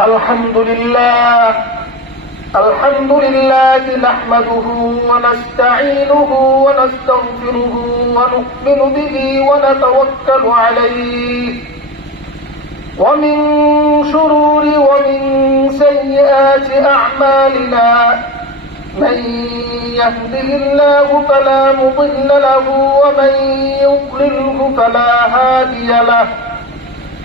الحمد لله. الحمد لله نحمده ونستعينه ونستغفره ونؤمن به ونتوكل عليه. ومن شرور ومن سيئات أعمالنا من يهده الله فلا مضل له ومن يضلله فلا هادي له.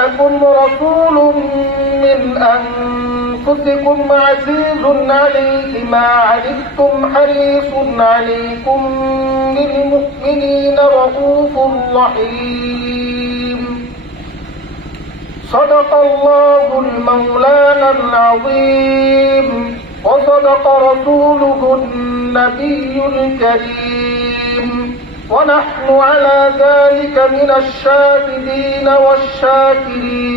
جاءكم رسول من أنفسكم عزيز عليه ما عنتم حريص عليكم بالمؤمنين رؤوف رحيم. صدق الله المولانا العظيم وصدق رسوله النبي الكريم. ونحن على ذلك من الشاهدين والشاكرين.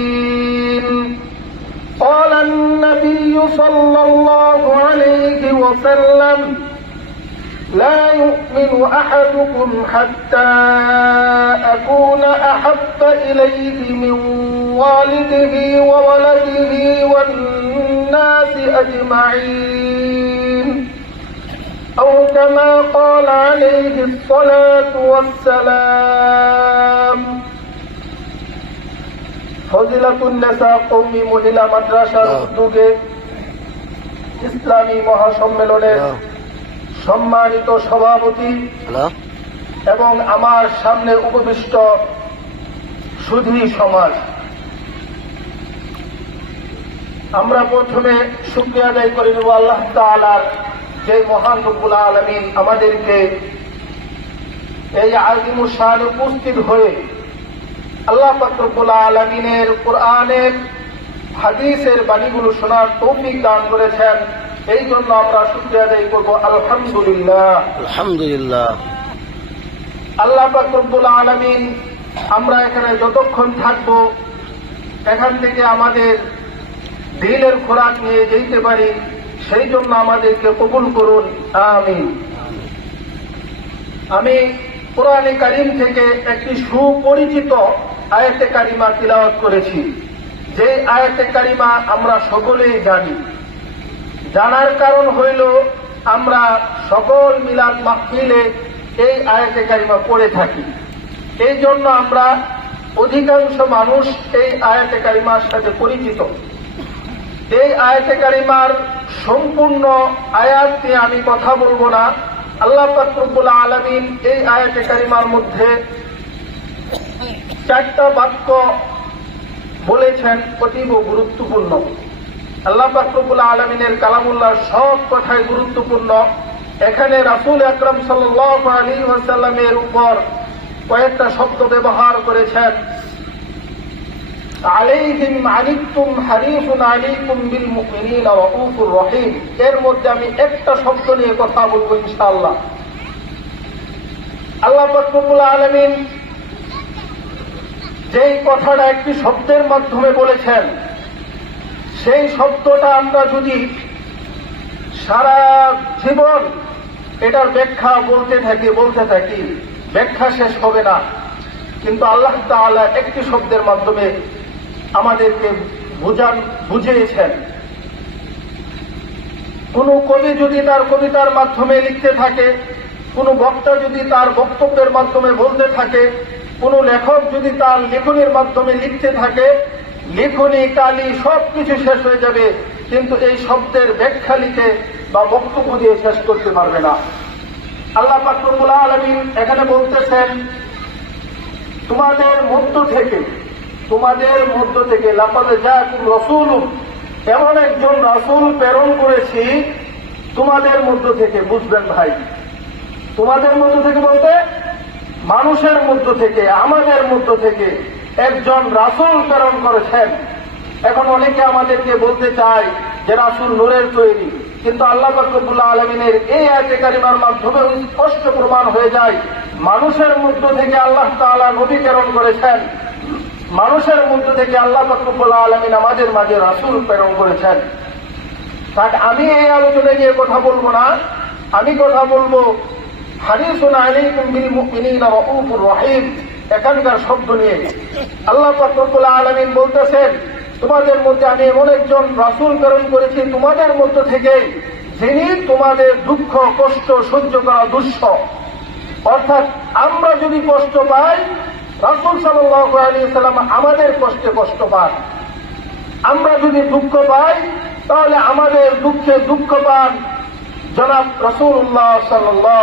قال النبي صلى الله عليه وسلم لا يؤمن أحدكم حتى أكون أحب إليه من والده وولده والناس أجمعين. أو كما قال عليه الصلاة والسلام ফজিলাতুন্নেসা কৌমি মহিলা মাদ্রাসার উদ্যোগে ইসলামী মহাসম্মেলনের সম্মানিত সভাপতি হ্যালো এবং আমার সামনে উপবিষ্ট সুধী সমাজ আমরা প্রথমে শুক্রিয়া আদায় করে নেব আল্লাহ তালার যে মহান রব্বুল আলমিন আমাদেরকে এই আজিমুসান উপস্থিত হয়ে আল্লাহ ফাকরুল আলমিনের কোরআনের হাদিসের বাণীগুলো শোনার তৌফিক দান করেছেন। এই জন্য আমরা শুক্রিয়া আদায় করব। আলহামদুলিল্লাহ। আলহামদুলিল্লাহ। আল্লাহ ফাকরুল আলমিন আমরা এখানে যতক্ষণ থাকব এখান থেকে আমাদের দিলের খোরাক নিয়ে যেতে পারি। সেই জন্য আমাদেরকে কবুল করুন, আমিন। আমি কোরআনে কারিম থেকে একটি সুপরিচিত আয়াতে কারিমা তিলাওয়াত করেছি। যে আয়াতে কারিমা আমরা সকলেই জানি। জানার কারণ হইল আমরা সকল মিলাদ মাহফিলে এই আয়াতে কারিমা পড়ে থাকি। এই জন্য আমরা অধিকাংশ মানুষ এই আয়াতে কারিমার সাথে পরিচিত। এই আয়াতে কারিমার সম্পূর্ণ আয়াত নিয়ে আমি কথা বলব না। আল্লাহ ফাকরুল আলমিন এই আয়াতে কারিমার মধ্যে চারটা বাক্য বলেছেন অতীব গুরুত্বপূর্ণ। আল্লাহ ফাকরুল আলমিনের কালামুল্লাহ সব কথাই গুরুত্বপূর্ণ। এখানে রাসুল আকরম সাল্লাহ আলী ওয়াসাল্লামের উপর কয়েকটা শব্দ ব্যবহার করেছেন। আলাইহিম আনিতুম হারিফুন আলাইকুম বিল মুমিনিনা রাউফুর এর মধ্যে আমি একটা শব্দ নিয়ে কথা বলব ইনশাআল্লাহ। আল্লাহ রব্বুল আলামিন যেই কথাটা একটি শব্দের মাধ্যমে বলেছেন, সেই শব্দটা আমরা যদি সারা জীবন এটার ব্যাখ্যা বলতে থাকি বলতে থাকি, ব্যাখ্যা শেষ হবে না। কিন্তু আল্লাহ তাআলা একটি শব্দের মাধ্যমে আমাদেরকে বুঝান বুঝিয়েছেন। কোন কবি যদি তার কবিতার মাধ্যমে লিখতে থাকে, কোন বক্তা যদি তার বক্তব্যের মাধ্যমে বলতে থাকে, কোন লেখক যদি তার লেখনের মাধ্যমে লিখতে থাকে, লেখনী, কালি সবকিছু শেষ হয়ে যাবে, কিন্তু এই শব্দের ব্যাখ্যা লিখে বা বক্তব্য দিয়ে শেষ করতে পারবে না। আল্লাহ পাকুল আলমিন এখানে বলতেছেন, তোমাদের মধ্য থেকে তোমাদের মধ্য থেকে লাপাতে যা রসুল এমন একজন রসুল প্রেরণ করেছি তোমাদের মধ্য থেকে, বুঝবেন ভাই। তোমাদের মধ্য থেকে বলতে মানুষের মধ্য থেকে, আমাদের মধ্য থেকে একজন রাসুল প্রেরণ করেছেন। এখন অনেকে আমাদেরকে বলতে চায় যে রাসুল নূরের তৈরি, কিন্তু আল্লাহ ফাকরুল্লাহ আলমিনের এই আয়তে কারিমার মাধ্যমে স্পষ্ট প্রমাণ হয়ে যায়, মানুষের মধ্য থেকে আল্লাহ তাআলা নবী প্রেরণ করেছেন। মানুষের মধ্য থেকে আল্লাহ ফাকরুল্লাহ আলমিন আমাদের মাঝে রাসুল প্রেরণ করেছেন। তাকে আমি এই আলোচনা নিয়ে কথা বলব না। আমি কথা বলব এখানকার শব্দ নিয়ে। আল্লাহ পাক রব্বুল আলামিন বলতেছেন, তোমাদের মধ্যে আমি এমন একজন রাসূল প্রেরণ করেছি, তোমাদের মধ্য থেকে যিনি তোমাদের দুঃখ, কষ্ট সহ্য করা দুঃস্থ। অর্থাৎ আমরা যদি কষ্ট পাই রাসূল আলাইহি সাল্লাম আমাদের কষ্টে কষ্ট পান। আমরা যদি দুঃখ পাই, তাহলে আমাদের দুঃখে দুঃখ পান। জনাব রসুল্লাহ সাল্লাহ